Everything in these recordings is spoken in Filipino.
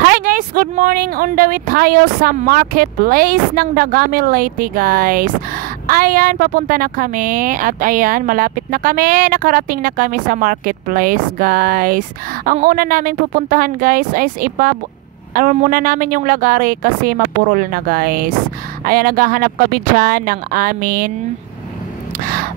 Hi guys, good morning. On the way tayo sa marketplace ng Dagami Leyte guys. Ayan, papunta na kami at ayan, malapit na kami. Nakarating na kami sa marketplace guys. Ang una naming pupuntahan guys ay muna namin yung lagari kasi mapurol na guys. Ayan, naghahanap kami dyan ng amin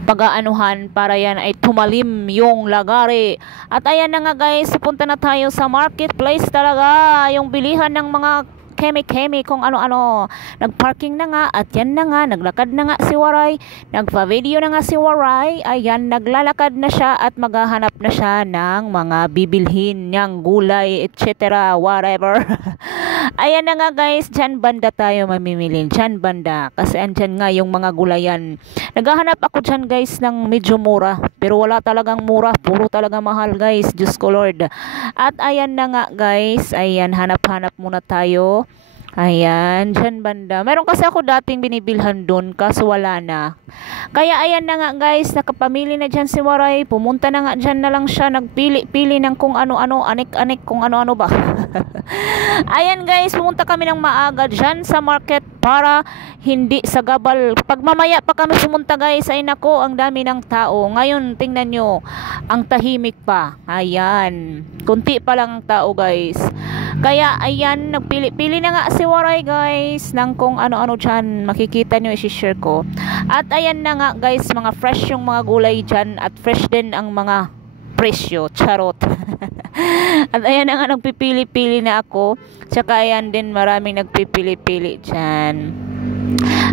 pag-aanuhan para yan ay tumalim yung lagari. At ayan na nga guys, pupunta na tayo sa marketplace talaga, yung bilihan ng mga keme-keme kung ano-ano. Nagparking na nga at yan na nga, naglakad na nga si Waray, nagpa-video na nga si Waray. Ayan, naglalakad na siya at maghahanap na siya ng mga bibilhin niyang gulay, etc. whatever. Ayan na nga guys, dyan banda tayo mamimili, dyan banda, kasi andyan nga yung mga gulayan. Naghahanap ako dyan guys ng medyo mura, pero wala talagang mura, puro talaga mahal guys, Diyos ko Lord. At ayan na nga guys, ayan, hanap-hanap muna tayo. Ayan, dyan banda. Meron kasi ako dating binibilhan doon, kaso wala na. Kaya ayan na nga guys, nakapamili na dyan si Waray. Pumunta na nga dyan na lang siya, nagpili-pili ng kung ano-ano, anik-anik kung ano-ano ba. Ayan guys, pumunta kami ng maaga dyan sa market para hindi sa gabal. Pag mamaya pa kami pumunta guys, ay nako, ang dami ng tao. Ngayon, tingnan nyo, ang tahimik pa. Ayan, kunti pa lang ang tao guys. Kaya ayan, nagpili-pili na nga si Waray guys ng kung ano-ano dyan. Makikita nyo, isi-share ko. At ayan na nga guys, mga fresh yung mga gulay dyan at fresh din ang mga presyo. Charot. At ayan na nga, nagpipili-pili na ako. Tsaka ayan din, maraming nagpipili-pili dyan.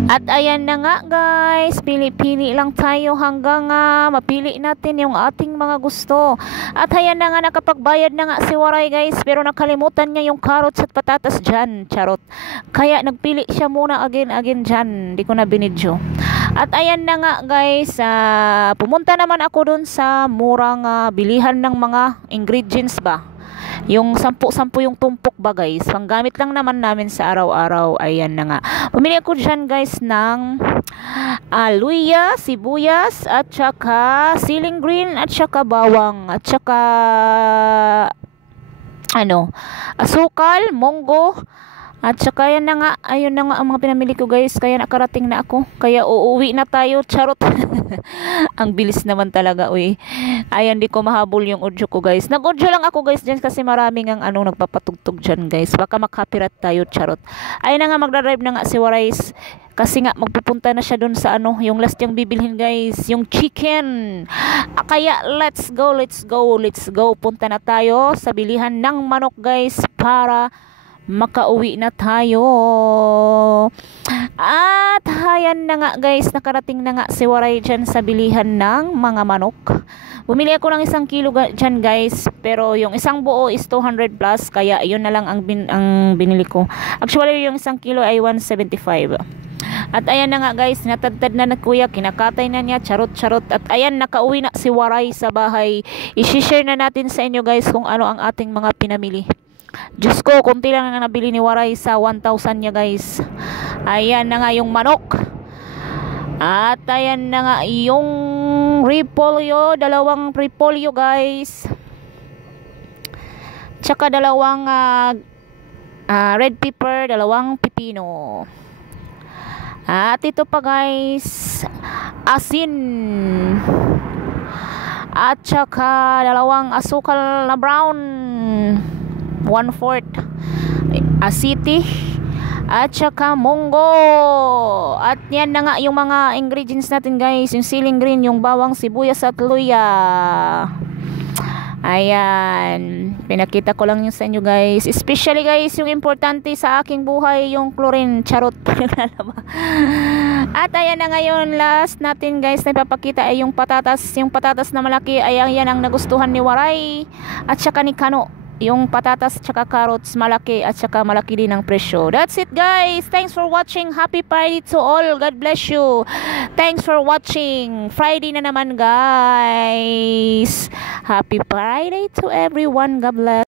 At ayan na nga guys, pili-pili lang tayo hanggang mapili natin yung ating mga gusto. At ayan na nga, nakapagbayad na nga si Waray guys, pero nakalimutan niya yung carrots at patatas dyan. Charot. Kaya nagpili siya muna again dyan. Hindi ko na binidyo. At ayan na nga guys, pumunta naman ako dun sa murang bilihan ng mga ingredients ba. Yung 10 yung tumpok ba guys, panggamit lang naman namin sa araw-araw. Ayan na nga, pumili ako dyan guys ng luya, sibuyas, at saka siling green, at saka bawang, at saka asukal, monggo. At saka yan na nga, ayun na nga ang mga pinamili ko guys. Kaya nakarating na ako, kaya uuwi na tayo. Charot. Ang bilis naman talaga, uy. Ayan, di ko mahabol yung audio ko guys. Nag-audio lang ako guys dyan kasi maraming ang nagpapatugtog dyan guys. Baka makapirat tayo, charot. Ayun na nga, magdadrive na nga si Waray. Kasi nga magpupunta na siya dun sa yung last niyang bibilhin guys, yung chicken. Kaya let's go. Punta na tayo sa bilihan ng manok guys para makauwi na tayo. At ayan na nga guys, nakarating na nga si Waray dyan sa bilihan ng mga manok. Bumili ako ng 1 kilo dyan guys, pero yung isang buo is 200 plus, kaya yun na lang ang binili ko. Actually yung 1 kilo ay 175. At ayan na nga guys, natadtad na kuya, kinakatay na niya, charot. At ayan, nakauwi na si Waray sa bahay. I-share na natin sa inyo guys kung ano ang ating mga pinamili. Diyos ko, kunti lang ang nabili ni Waray sa 1,000 niya guys. Ayan na nga yung manok. At ayan na nga yung repolyo, 2 repolyo guys. Tsaka 2 red pepper, 2 pipino. At ito pa guys, asin. At tsaka 2 asukal na brown, 1/4 asiti, at saka monggo. At yan na nga yung mga ingredients natin guys, yung siling green, yung bawang, sibuyas at luya. Ayan, pinakita ko lang yun sa inyo guys. Especially guys, yung importante sa aking buhay, yung chlorine. Charot. At ayan na ngayon, last natin guys na ipapakita ay yung patatas. Yung patatas na malaki, ay yan ang nagustuhan ni Waray at saka ni Kano. Yung patatas tsaka carrots malaki at saka malaki din ang presyo. That's it guys. Thanks for watching. Happy Friday to all. God bless you. Thanks for watching. Friday na naman guys. Happy Friday to everyone. God bless.